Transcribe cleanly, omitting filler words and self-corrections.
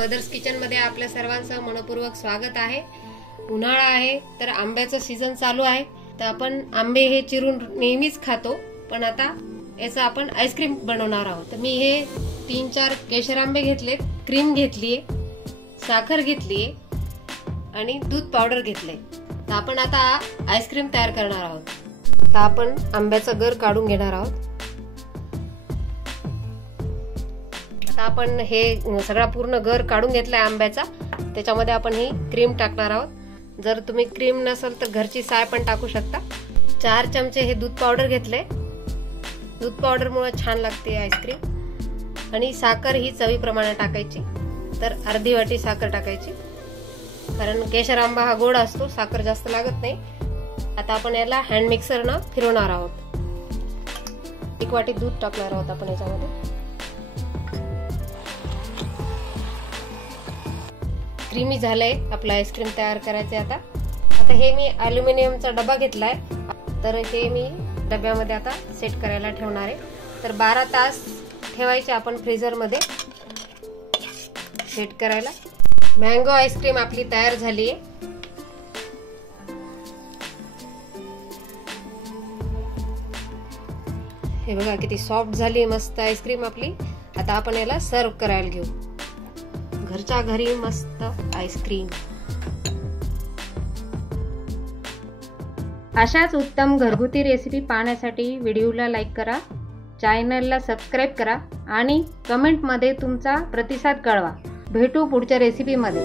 Mother's kitchen मध्ये आपल्या सर्वांचं मनपूर्वक स्वागत आहे। उन्हाळा आहे तर आंब्याचं सीझन चालू आहे, तर आपण आंबे हे चिरून नेहमीच खातो, पण आता याचं आपण आईस्क्रीम बनवणार आहोत। तर मी हे 3-4 केशर आंबे घेतले, क्रीम घेतलीये, साखर घेतलीये आणि दूध पावडर घेतले। तर आपण आता आईस्क्रीम तयार करणार आहोत। तर आपण आंब्याचा गर काढून घेणार आहोत। आता आपण हे सगळा पूर्ण गर काढून घेतलाय आंब्याचा, त्याच्यामध्ये आपण ही क्रीम टाकणार आहोत। जर तुम्ही क्रीम नसेल तर घरची साय पण टाकू शकता। 4 चमचे हे दूध पावडर घेतले, दूध पावडर मुळे छान लागते आईस्क्रीम। आणि साखर ही चवीप्रमाणे टाकायची, तर अर्धी वाटी साखर टाकायची, कारण केशर आंबा हा गोड असतो, साखर जास्त लागत नाही। आता आपण याला हँड मिक्सरने फिरवणार आहोत। 1 वाटी दूध टाकणार आहोत आपण याच्यामध्ये। क्रीमी झालंय आपला आईस्क्रीम तयार करायचे। आता हे मी अॅल्युमिनियमचा डबा घेतलाय, तर हे मी डब्यामध्ये आता सेट करायला ठेवणार आहे। तर 12 तास ठेवायचे आपण फ्रीजर मध्ये सेट करायला। मँगो आईस्क्रीम आपली तयार झाली आहे। हे बघा किती सॉफ्ट झाली, मस्त आईस्क्रीम आपली। आता आपण याला सर्व करायला घेऊ। घरच्या घरी मस्त आईस्क्रीम। अशाच उत्तम घरगुती रेसिपी पाहण्यासाठी व्हिडिओला लाईक करा, चॅनलला सबस्क्राईब करा आणि कमेंटमध्ये तुमचा प्रतिसाद कळवा। भेटू पुढच्या रेसिपीमध्ये।